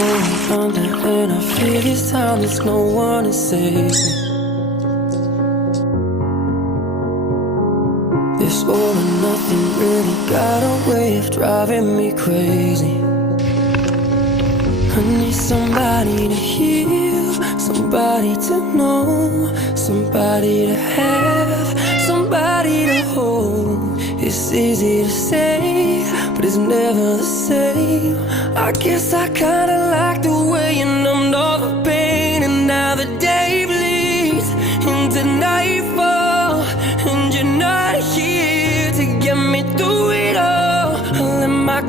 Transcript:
going under, and I feel this time there's no one to save me. This all or nothing really got a way of driving me crazy. I need somebody to heal, somebody to know, somebody to have, somebody to hold. It's easy to say, but it's never the same. I guess I kinda like the way you numbed all the pain, and now the day bleeds into nightfall, and you're not here to get me through it all. I let my